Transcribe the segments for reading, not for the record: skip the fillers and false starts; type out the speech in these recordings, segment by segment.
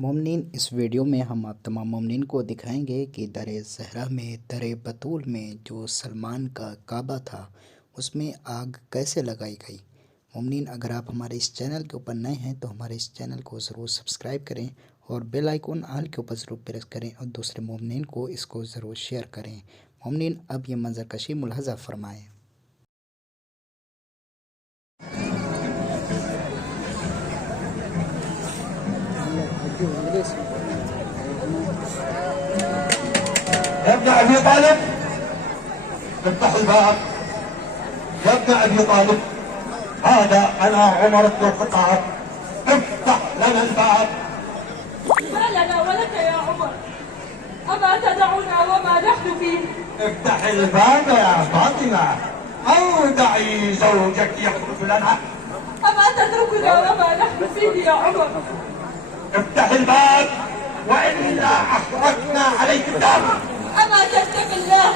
मोमनीन, इस वीडियो में हम आप तमाम मोमनीन को दिखाएंगे कि दर ज़हरा में, दर बतूल में जो सलमान का काबा था उसमें आग कैसे लगाई गई। मोमनीन, अगर आप हमारे इस चैनल के ऊपर नए हैं तो हमारे इस चैनल को ज़रूर सब्सक्राइब करें और बेल आइकन आल के ऊपर ज़रूर प्रेस करें और दूसरे मोमनीन को इसको ज़रूर शेयर करें। मोमनीन, अब ये मंजर कशी मुलाहज़ा फरमाएँ। يا ابن ابي طالب افتح الباب. يا ابن ابي طالب هذا انا عمر بن الخطاب، افتح لنا الباب. ما لنا ولك يا عمر؟ أما تدعنا وما نحن فيه؟ افتح الباب يا فاطمة او دعي زوجك يخرج لنا. أما تتركنا وما نحن فيه يا عمر؟ افتح الباب والا احرقنا عليك الدار. أما تتقي الله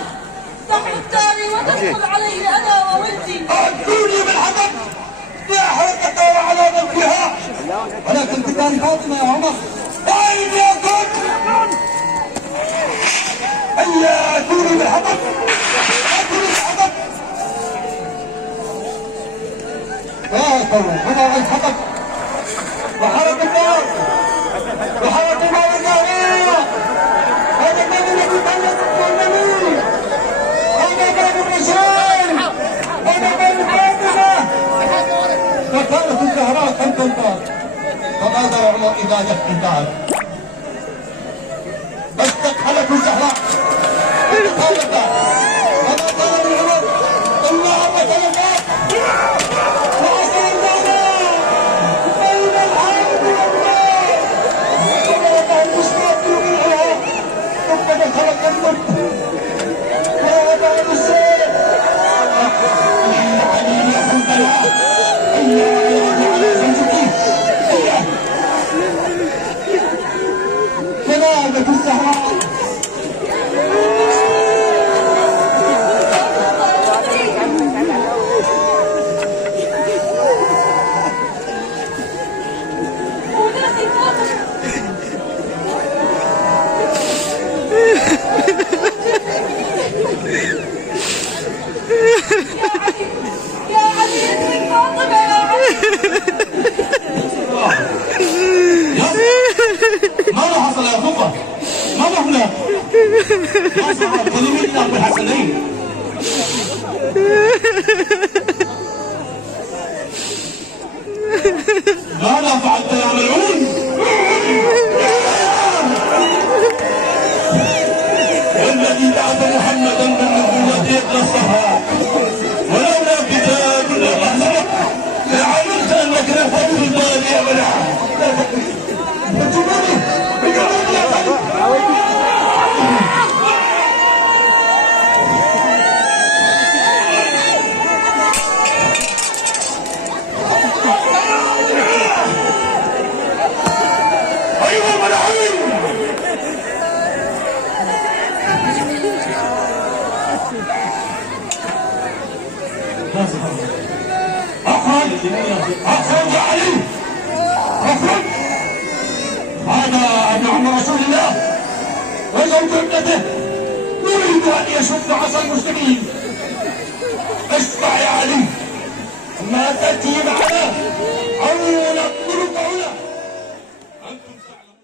تحرق داري وتدخل علي أنا وولدي؟ ائتوني بالحطب لأحرقك وعلى من فيها، ولكن بدار فاطمة يا عمر. طيب يا كون هيا ائتوني بالحطب، ائتوني بالحطب. راقوا خضع الحطب وحرق النار وحرق النار النارية. هذا النبي الذي بلغ النبي، هذا باب الرسول، هذا باب فاطمة. فكانت الزهراء خلف الباب فبادر عمر إذا يفتح الباب فاستكحلت الزهراء وتخالف فما كان من عمر إلا أن مثل الباب وأصل الزهراء بين العابد والنار وضربه المسمار يوقعها ثم دخل الجنة ووضع السيف. إن علي يحب الله إلا على زوجتي هي جنابة الزهراء. يا علي اترك فاطمة يا علي. ماذا حصل يا فقه؟ ماذا هناك؟ ما صار كلمتنا بالحسنين. ماذا فعلت يا ملعون؟ والذي بعث محمدا بالنبوة يقصها ولولا كتاب لأحسنك لعلمت أنك لفضل الله يا ملعون. اخرج يا علي، اخرج. هذا ابن عم رسول الله وزوج ابنته يريد ان يشد عصا المسلمين. اسمع يا علي، ما تاتي معنا او نقتلك هنا. انتم تعلمون